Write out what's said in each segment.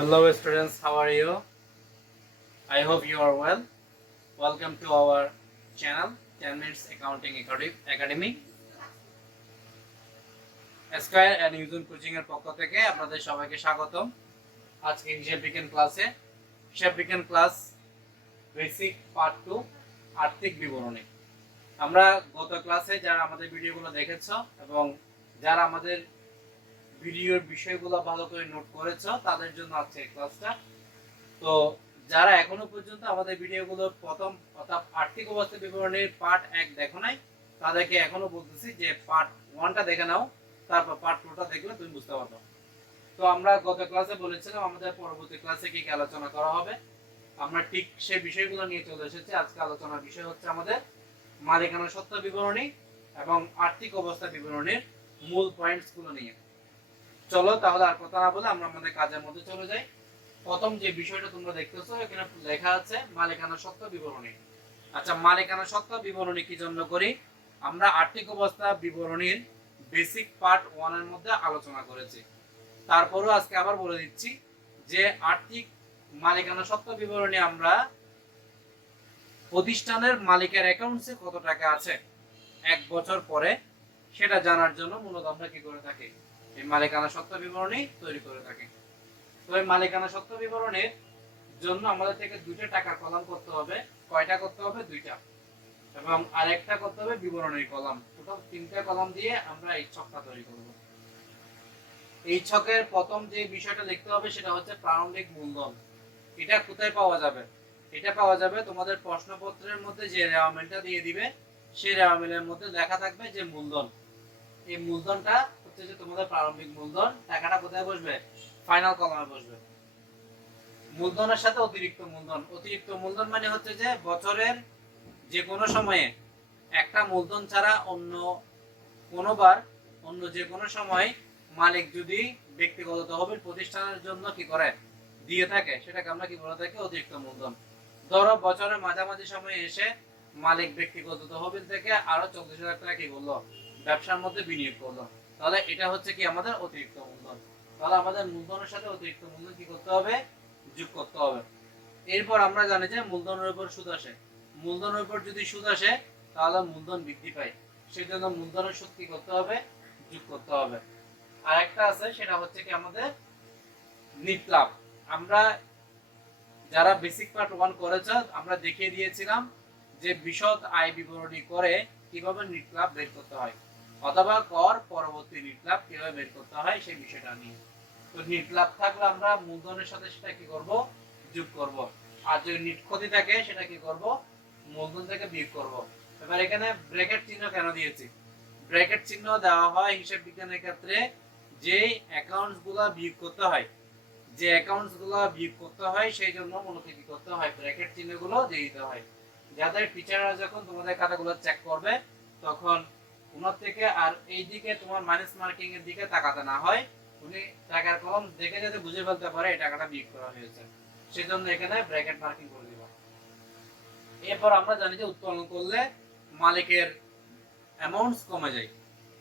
Hello students, how are you? I hope you are well. Welcome to our channel 10 Minutes Accounting Academy. Square and Niyom coaching এর পক্ষ থেকে আপনাদের সবাইকে স্বাগতম। আজকে হিসাব বিজ্ঞান ক্লাসে হিসাব বিজ্ঞান ক্লাস বেসিক পার্ট 2 আর্থিক বিবরণী। আমরা গত ক্লাসে যারা আমাদের ভিডিওগুলো দেখেছো এবং যারা আমাদের ভিডিওর বিষয়গুলো ভালো করে নোট করেছো তাদের জন্য আজকে এই ক্লাসটা। তো যারা এখনো পর্যন্ত আমাদের ভিডিওগুলো প্রথম অর্থাৎ আর্থিক অবস্থা বিবরণীর পার্ট 1 দেখো নাই তাদেরকে এখনো বলতেছি যে পার্ট 1টা দেখে নাও, তারপর পার্ট 2টা দেখলে তুমি বুঝতে পারবে। তো আমরা গত ক্লাসে বলেছিলাম আমাদের পরবর্তী ক্লাসে কি কি আলোচনা করা হবে, আমরা ঠিক সেই বিষয়গুলো নিয়ে চলে এসেছি। আজকে আলোচনার বিষয় হচ্ছে আমাদের মালিকানা সত্ত্ব বিবরণী এবং আর্থিক অবস্থা বিবরণীর মূল পয়েন্টসগুলো নিয়ে। চলো তাহলে আর কথা না বলে আমরা আমাদের কাজের মধ্যে চলে যাই। প্রথম যে বিষয়টা তোমরা দেখতেছো এখানে লেখা আছে মালিকানা সত্ত্ব বিবরণী। আচ্ছা, মালিকানা সত্ত্ব বিবরণী কি জন্য করি? আমরা আর্থিক অবস্থা বিবরণীর বেসিক পার্ট 1 এর মধ্যে আলোচনা করেছি। তারপরও আজকে আবার বলে দিচ্ছি যে আর্থিক মালিকানা সত্ত্ব বিবরণী আমরা প্রতিষ্ঠানের মালিকের অ্যাকাউন্টসে কত টাকা আছে 1 বছর পরে সেটা জানার জন্য মূলত আমরা কি করে থাকি, এই মালিকানা সত্ত্ব বিবরণী তৈরি করে থাকি। তো এই মালিকানা সত্ত্ব বিবরণীর জন্য আমাদের থেকে দুইটা টাকার কলাম করতে হবে। কয়টা করতে হবে? দুইটা। এবং আরেকটা করতে হবে বিবরণীর কলাম। টোটাল 3টা কলাম দিয়ে আমরা এই ছকটা তৈরি করব। এই ছকের প্রথম যে বিষয়টা লিখতে হবে সেটা হচ্ছে প্রারম্ভিক মূলধন। এটা কোথায় পাওয়া যাবে? এটা পাওয়া যাবে তোমাদের প্রশ্নপত্রের মধ্যে যে রেওয়ামিলটা দিয়ে দিবে সেই রেওয়ামিলের মধ্যে লেখা থাকবে যে মূলধন। এই মূলধনটা হচ্ছে যে তোমাদের প্রারম্ভিক মূলধন। টাকাটা কোথায় বসবে? ফাইনাল কলামে বসবে। মূলধনের সাথে অতিরিক্ত মূলধন। অতিরিক্ত মূলধন মানে হচ্ছে যে বছরের যে কোনো সময়ে একটা মূলধন ছাড়া অন্য কোনোবার অন্য যে কোনো সময় মালিক যদি ব্যক্তিগত তহবিল প্রতিষ্ঠানের জন্য কি করে দিয়ে থাকে সেটাকে আমরা কি বলে থাকি? অতিরিক্ত মূলধন। ধরো বছরের মাঝামাঝি সময়ে এসে মালিক ব্যক্তিগত তহবিল থেকে আরো 40,000 টাকা কি করলো? ব্যবসার মধ্যে বিনিয়োগ করলো, তাহলে এটা হচ্ছে কি আমাদের অতিরিক্ত মূলধন। তাহলে আমাদের মূলধনের সাথে অতিরিক্ত মূলধন কি করতে হবে? যোগ করতে হবে। এরপর আমরা জানি যে মূলধনের উপর সুদ আসে। মূলধনের উপর যদি সুদ আসে তাহলে মূলধন বৃদ্ধি পায়, সেজন্য মূলধনের সুদ কি করতে হবে? যোগ করতে হবে। আরেকটা আছে সেটা হচ্ছে কি আমাদের নিট লাভ। আমরা যারা বেসিক পার্ট 1 করেছে আমরা দেখিয়ে দিয়েছিলাম যে বিশদ আয় বিবরণী করে কিভাবে নিট লাভ বের করতে হয় অথবা কর পরবর্তী নিট লাভ কিভাবে বের করতে হয় সেই বিষয়টা নিয়ে। তো নিট লাভ থাকলে আমরা মূলধনের সাথে সেটা কি করব? যোগ করব। আর যদি নিট ক্ষতি থাকে সেটা কি করব? মূলধন থেকে বিয়োগ করব। এবার এখানে ব্র্যাকেট চিহ্ন কেন দিয়েছি? ব্র্যাকেট চিহ্ন দেওয়া হয় হিসাব বিজ্ঞানের ক্ষেত্রে যে অ্যাকাউন্টসগুলো বিয়োগ করতে হয়, যে অ্যাকাউন্টসগুলো বিয়োগ করতে হয় সেই জন্য মূলত কি করতে হয়? ব্র্যাকেট চিহ্নগুলো দিয়ে দিতে হয়, যাতে টিচাররা যখন তোমাদের খাতাগুলো চেক করবে তখন উনার থেকে আর এই দিকে তোমার মাইনাস মার্কিং এর দিকে তাকাতে না হয়, উনি টাকার কলম দেখে যাতে বুঝে ফেলতে পারে এই টাকাটা বিয়োগ করা হয়েছে, সেজন্য এখানে ব্র্যাকেট মার্কিং করে দিবা। এরপর আমরা জানি যে উত্তোলন করলে মালিকের অ্যামাউন্টস কমে যায়।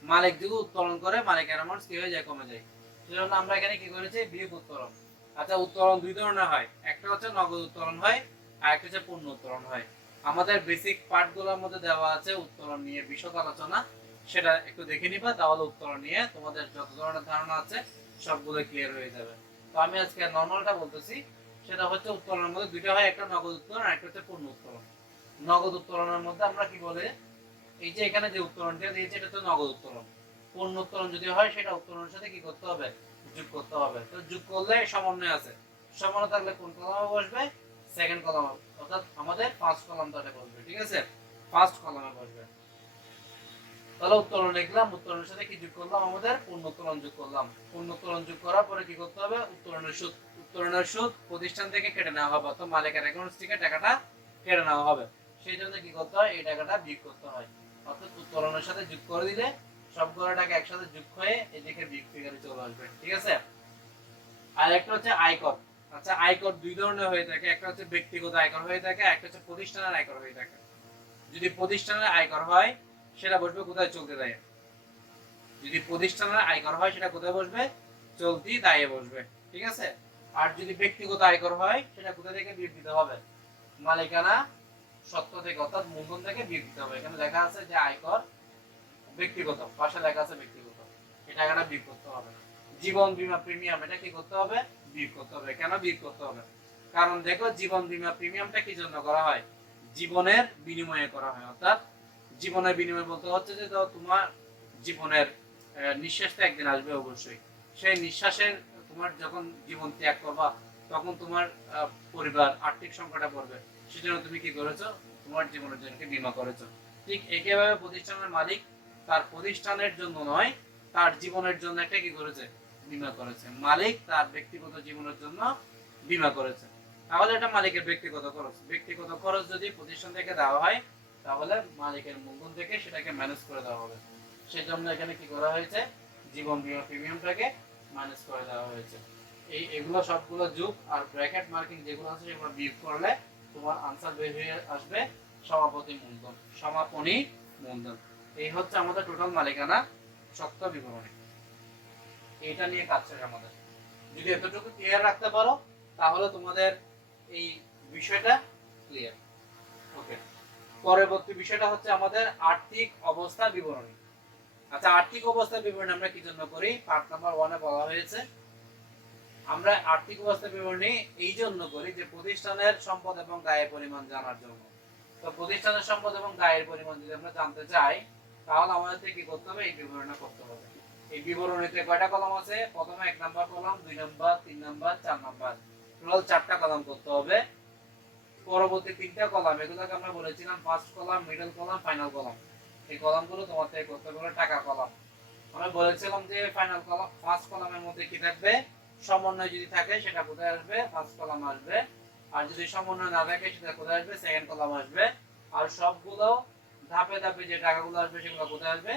মালিক যদি উত্তোলন করে মালিকের অ্যামাউন্টস কি হয়ে যায়? কমে যায়। সেজন্য আমরা এখানে কি করেছি? বিয়োগ উত্তোলন। আচ্ছা, উত্তোলন দুই ধরনের হয়, একটা হচ্ছে নগদ উত্তোলন হয় আর একটা হচ্ছে পূর্ণ উত্তোলন হয়। আমাদের বেসিক পার্টগুলোর মধ্যে দেওয়া আছে উত্তোলন নিয়ে বিশদ আলোচনা, সেটা একটু দেখে নিবা, তাহলে উত্তোলন নিয়ে তোমাদের যত ধরনের ধারণা আছে সবগুলো ক্লিয়ার হয়ে যাবে। তো আমি আজকে নরমালটা বলতেছি, সেটা হচ্ছে উত্তোলনের মধ্যে দুইটা হয়, একটা নগদ উত্তোলন আর একটা হচ্ছে পূর্ণ উত্তোলন। নগদ উত্তোলনের মধ্যে আমরা কি বলে, এই যে এখানে যে উত্তোলনটা দিয়েছে এটা হচ্ছে নগদ উত্তোলন। পূর্ণ উত্তোলন যদি হয় সেটা উত্তোলনের সাথে কি করতে হবে? যোগ করতে হবে। তো যোগ করলে সমন্বয় আছে, সমন্বয় থাকলে কোন কলামে বসবে? সেকেন্ড কলামে, অর্থাৎ আমাদের ফার্স্ট কলামটাতে বসবে। ঠিক আছে, ফার্স্ট কলামে বসবে। তাহলে উত্তোলন লিখলাম, উত্তোলনের সাথে কি যোগ করলাম? আমাদের পূর্ণ উত্তোলন যোগ করলাম। পূর্ণ উত্তোলন যোগ করার পরে কি করতে হবে? উত্তোলনের সুদ। উত্তোলনের সুদ প্রতিষ্ঠান থেকে কেটে নেওয়া হবে, অর্থাৎ মালিকের অ্যাকাউন্ট থেকে টাকাটা কেটে নেওয়া হবে, সেই জন্য কি করতে হয়? এই টাকাটা বিয়োগ করতে হয়। অর্থাৎ উত্তোলনের সাথে যোগ করে দিলে সবগুলো টাকা একসাথে যোগ হয়ে এদিকে বিয়োগ ফিগারে চলে আসবে। ঠিক আছে। আর একটা হচ্ছে আয়কর। আচ্ছা, আয়কর দুই ধরনের হয়ে থাকে, একটা হচ্ছে ব্যক্তিগত আয়কর হয়ে থাকে, একটা হচ্ছে প্রতিষ্ঠানের আয়কর হয়ে থাকে। যদি প্রতিষ্ঠানের আয়কর হয় সেটা বসবে কোথায়? চলতি দায়ে। যদি প্রতিষ্ঠানের আয়কর হয় সেটা কোথায় বসবে? চলতি দায়ে বসবে। ঠিক আছে। আর যদি ব্যক্তিগত আয়কর হয় সেটা কোথা থেকে বিয়োগ দিতে হবে? মালিকানা সত্ত্ব থেকে, অর্থাৎ মূলধন থেকে বিয়োগ দিতে হবে। এখানে লেখা আছে যে আয়কর ব্যক্তিগত, পাশে লেখা আছে ব্যক্তিগত, এই টাকাটা বিয়োগ করতে হবে। জীবন বীমা প্রিমিয়াম, এটা কি করতে হবে? বিয়োগ করতে হবে। কেন বিয়োগ করতে হবে? কারণ দেখো, জীবন বীমা প্রিমিয়ামটা কি জন্য করা হয়? জীবনের বিনিময়ে করা হয়। অর্থাৎ জীবনের বিনিময় বলতে হচ্ছে যে তোমার জীবনের নিঃশ্বাস তো একদিন আসবে অবশ্যই। সেই নিঃশ্বাসের তোমার যখন জীবন ত্যাগ করবা তখন তোমার পরিবার আর্থিক সংকটে পড়বে, সেজন্য তুমি কি করেছো? তোমার জীবনের জন্য বীমা করেছো। ঠিক একইভাবে প্রতিষ্ঠানের মালিক তার প্রতিষ্ঠানের জন্য নয়, তার জীবনের জন্য একটা কি করেছে? বীমা করেছে। মালিক তার ব্যক্তিগত জীবনের জন্য বীমা করেছে। তাহলে এটা মালিকের ব্যক্তিগত খরচ। ব্যক্তিগত খরচ যদি প্রতিষ্ঠান থেকে দেওয়া হয় তাহলে মালিকের মূলধন থেকে সেটাকে ম্যানেজ করে দেওয়া হবে। সেজন্য এখানে কি করা হয়েছে? জীবন বীমা প্রিমিয়ামটাকে ম্যানেজ করে দেওয়া হয়েছে। এগুলো সবগুলো যোগ আর ব্র্যাকেট মার্কিং যেগুলো আছে সেগুলো বিয়োগ করলে তোমার আনসার বের হয়ে আসবে সমাপনী মূলধন, সমাপনী মূলধন। এই হচ্ছে আমাদের টোটাল মালিকানা সত্ত্ব বিবরণী। এইটা নিয়ে কাজ শেষ আমাদের। যদি এতটুকু ক্লিয়ার রাখতে পারো তাহলে তোমাদের এই বিষয়টা ক্লিয়ার। ওকে, পরবর্তী বিষয়টা হচ্ছে আমাদের আর্থিক অবস্থা বিবরণী। আচ্ছা, আর্থিক অবস্থা বিবরণী আমরা কি জন্য করি? পার্ট নাম্বার 1 এ বলা হয়েছে আমরা আর্থিক অবস্থা বিবরণী এই জন্য করি যে প্রতিষ্ঠানের সম্পদ এবং ব্যয়ের পরিমাণ জানার জন্য। তো প্রতিষ্ঠানের সম্পদ এবং ব্যয়ের পরিমাণ যদি আমরা জানতে চাই তাহলে আমাদের কি করতে হবে? এই বিবরণী করতে হবে। এই বিবরণীতে কয়টা কলাম আছে? প্রথমে 1 number column, 2 number, 3 number, 4 number, total 4টা কলাম করতে হবে। পরবর্তী 3টা কলাম, এগুলোকে আমরা বলেছিলাম first column, middle column, final column. এই কলামগুলো তোমার থেকে করতে হবে টাকা কলাম। আমরা বলেছিলাম যে ফাইনাল কলাম, ফার্স্ট কলামের মধ্যে কি থাকবে? সমন্বয় যদি থাকে সেটা কোথায় আসবে? ফার্স্ট কলাম আসবে। আর যদি সমন্বয় না থাকে সেটা কোথায় আসবে? সেকেন্ড কলাম আসবে। আর সবগুলো ধাপে ধাপে যে টাকাগুলো আসবে সেগুলো কোথায় আসবে?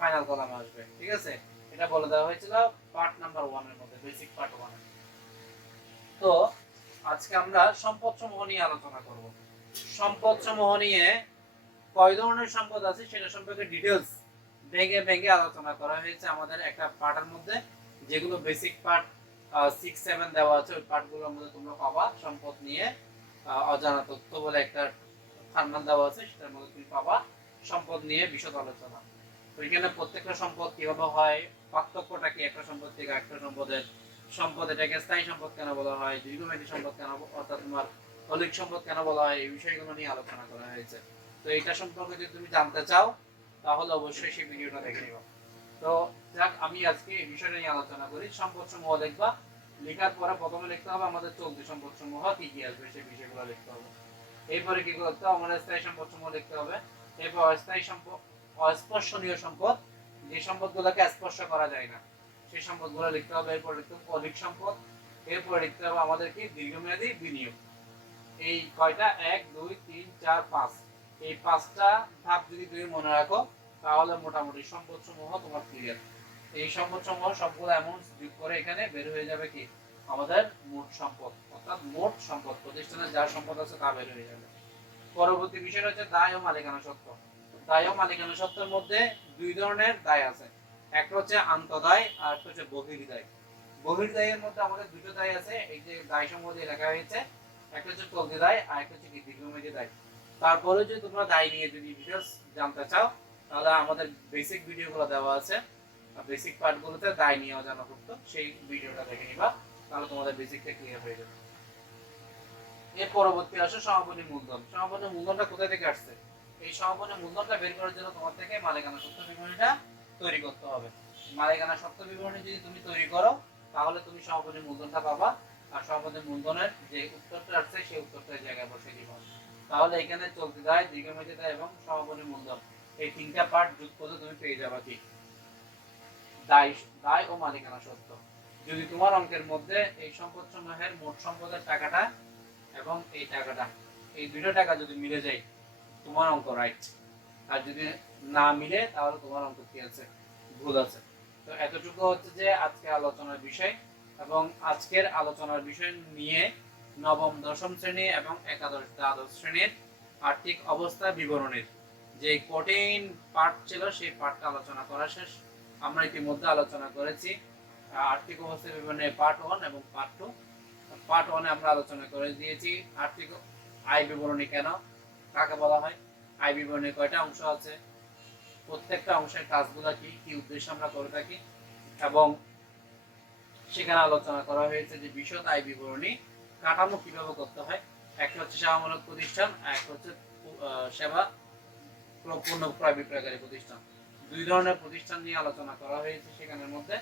ফাইনাল কলামে আসবে। ঠিক আছে, এটা বলে দেওয়া হয়েছিল পার্ট নাম্বার 1 এর মধ্যে, বেসিক পার্ট 1 এ। তো আজকে আমরা সম্পদ সমূহ নিয়ে আলোচনা করব। সম্পদ সমূহ নিয়ে কয় ধরনের সম্পদ আছে সেটা সম্পর্কে ডিটেইলস ভেঙে ভেঙে আলোচনা করা হয়েছে আমাদের একটা পার্টের মধ্যে, যেগুলো বেসিক পার্ট 6, 7 দেওয়া আছে। ওই পার্টগুলোর মধ্যে তোমরা পাবা সম্পদ নিয়ে অজানা তথ্য বলে একটা ফার্মাল দেওয়া আছে, সেটার মধ্যে তুমি পাবা সম্পদ নিয়ে বিশদ আলোচনা। তো এখানে প্রত্যেকটা সম্পদ কিভাবে হয়, পার্থক্যটা কি একটা সম্পদ থেকে একটা সম্পদের, সম্পদ এটাকে স্থায়ী সম্পদ কেন বলা হয়, দীর্ঘমেয়াদী সম্পদ কেন, অর্থাৎ তোমার মৌলিক সম্পদ কেন বলা হয়, এই বিষয়গুলো নিয়ে আলোচনা করা হয়েছে। তো এটা সম্পর্কে যদি তুমি জানতে চাও তাহলে অবশ্যই সেই ভিডিওটা দেখে নিবা। তো যাক, আমি আজকে এই বিষয়টা নিয়ে আলোচনা করি। সম্পদ সমূহ লিখবা, লেখার পরে প্রথমে লিখতে হবে আমাদের চলতি সম্পদ সমূহ কি কি আসবে সেই বিষয়গুলো লিখতে হবে। এরপরে কি করতে হবে? আমাদের স্থায়ী সম্পদ সমূহ লিখতে হবে। এরপর অস্থায়ী সম্পদ, অস্পর্শনীয় সম্পদ, যে সম্পদগুলোকে স্পর্শ করা যায় না সেই সম্পদগুলো লিখতে হবে। এরপর লিখতে হবে মৌলিক সম্পদ। এরপর লিখতে হবে আমাদের কি? দীর্ঘমেয়াদী বিনিয়োগ। এই কয়টা? 1, 2, 3, 4, 5, এই 5টা ধাপ যদি তুমি মনে রাখো তাহলে মোটামুটি সম্পদ সমূহ তোমার ক্লিয়ার। এই সম্পদ সমূহ সবগুলো অ্যামাউন্ট যোগ করে এখানে বের হয়ে যাবে কি? আমাদের মোট সম্পদ, অর্থাৎ মোট সম্পদ, প্রতিষ্ঠানের যা সম্পদ আছে তা বের হয়ে যাবে। পরবর্তী বিষয় হচ্ছে দায় ও মালিকানা সত্ত্ব। দায় ও মালিকানা সত্ত্বের মধ্যে দুই ধরনের দায় আছে, একটা হচ্ছে আন্তঃদায় আর একটা হচ্ছে বহির্দায়। বহির্দায়ের মধ্যে আমাদের দুটো দায় আছে, এই যে দায় সমূহ দিয়ে লেখা হয়েছে, একটা হচ্ছে চলতি দায় আর একটা হচ্ছে দীর্ঘমেয়াদী দায়। তারপরে যদি তোমরা দায় নিয়ে যদি ডিটেইলস জানতে চাও তাহলে আমাদের বেসিক ভিডিওগুলো দেওয়া আছে, বেসিক পার্টগুলোতে দায় নিয়ে অজানা করত সেই ভিডিওটা দেখে নিবা, তাহলে তোমাদের বেসিকটা ক্লিয়ার হয়ে যাবে। এর পরবর্তী আসে সমাপনী মূলধন। সমাপনী মূলধনটা কোথা থেকে আসছে? এই সমাপনী মূলধনটা বের করার জন্য তোমার থেকে মালিকানা সত্ত্ব বিবরণীটা তৈরি করতে হবে। মালিকানা সত্ত্ব বিবরণী যদি তুমি তৈরি করো তাহলে তুমি সমাপনী মূলধনটা পাবা, আর সমাপনী মূলধনের যে উত্তরটা আসছে সেই উত্তরটা জায়গায় বসিয়ে দিবা। তাহলে এখানে চলতি দায়, দীর্ঘমেয়াদী দায় এবং সমাপনী মূলধন, এই তিনটা পার্ট যোগ করলে তুমি পেয়ে যাবা কি? দায়, দায় ও মালিকানা সত্ত্ব। যদি তোমার অঙ্কের মধ্যে এই সম্পদ সমূহের মোট সম্পদের টাকাটা এবং এই টাকাটা, এই দুটো টাকা যদি মিলে যায় তোমার অঙ্ক রাইট, আর যদি না মিলে তাহলে তোমার অঙ্ক কি আছে? ভুল আছে। তো এতটুকু হচ্ছে যে আজকে আলোচনার বিষয়, এবং আজকের আলোচনার বিষয় নিয়ে নবম, দশম শ্রেণী এবং একাদশ, দ্বাদশ শ্রেণীর আর্থিক অবস্থা বিবরণীর যে কঠিন পার্ট ছিল সেই পার্টটা আলোচনা করা শেষ। আমরা ইতিমধ্যে আলোচনা করেছি আর্থিক অবস্থা বিবরণী পার্ট 1 এবং পার্ট 2। পার্ট 1 এ আমরা আলোচনা করে দিয়েছি আর্থিক আয় বিবরণী কেন, কাকে বলা হয়, আয় বিবরণীর কয়টা অংশ আছে, প্রত্যেকটা অংশের কাজগুলো কি কি উদ্দেশ্যে আমরা করে থাকি, এবং সেখানে আলোচনা করা হয়েছে যে বিশদ আয় বিবরণী কাঠামো কিভাবে করতে হয়। একটা হচ্ছে সেবামূলক প্রতিষ্ঠান, আর একটা হচ্ছে সেবা পণ্য ক্রয় বিক্রয়কারী প্রতিষ্ঠান। দুই ধরনের প্রতিষ্ঠান নিয়ে আলোচনা করা হয়েছে সেখানের মধ্যে।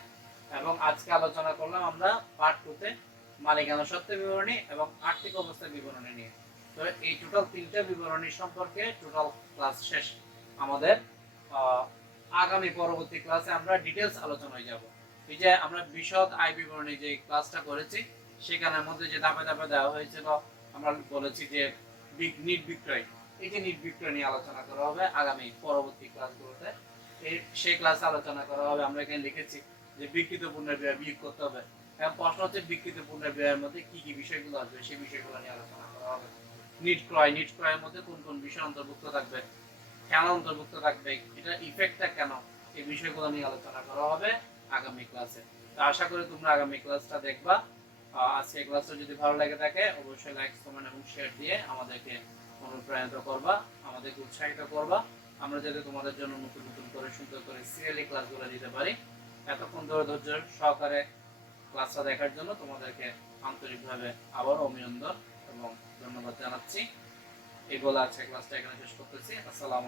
এবং আজকে আলোচনা করলাম আমরা পার্ট 2 তে মালিকানা সত্ত্ব বিবরণী এবং আর্থিক অবস্থার বিবরণী নিয়ে। তো এই টোটাল তিনটা বিবরণী সম্পর্কে টোটাল ক্লাস শেষ। আমাদের আগামী পরবর্তী ক্লাসে আমরা ডিটেইলস আলোচনায় যাব। এই যে আমরা বিশদ আয় বিবরণী যে ক্লাসটা করেছি সেখানের মধ্যে যে ধাপে ধাপে দেওয়া হয়েছিল, আমরা বলেছি যে নিট বিক্রয়, এই যে নিট বিক্রয় নিয়ে আলোচনা করা হবে আগামী পরবর্তী ক্লাসগুলোতে। সেই ক্লাসে আলোচনা করা হবে। আমরা এখানে লিখেছি যে বিক্রিত পণ্যের ব্যয় বিয়োগ করতে হবে। এখন প্রশ্ন হচ্ছে বিক্রিত পণ্যের ব্যয়ের মধ্যে কি কি বিষয়গুলো আসবে, সেই বিষয়গুলো নিয়ে আলোচনা করা হবে। নিট ক্রয়ের মধ্যে কোন কোন বিষয় অন্তর্ভুক্ত থাকবে, কেন অন্তর্ভুক্ত থাকবে, এটা ইফেক্টটা কেন, এই বিষয়গুলো নিয়ে আলোচনা করা হবে আগামী ক্লাসে। তো আশা করি তোমরা আগামী ক্লাসটা দেখবা। আজকে ক্লাসটা যদি ভালো লাগে থাকে অবশ্যই লাইক, কমেন্ট এবং শেয়ার দিয়ে আমাদেরকে অনুপ্রাণিত করবা, আমাদেরকে উৎসাহিত করবা, আমরা যাতে তোমাদের জন্য নতুন নতুন করে সুন্দর করে সিরিয়ালি ক্লাসগুলো দিতে পারি। এতক্ষণ ধরে ধৈর্য সহকারে ক্লাসটা দেখার জন্য তোমাদেরকে আন্তরিকভাবে আবার অভিনন্দন এবং ধন্যবাদ জানাচ্ছি। এই বলে আজকে ক্লাসটা এখানে শেষ করতেছি। আসসালামু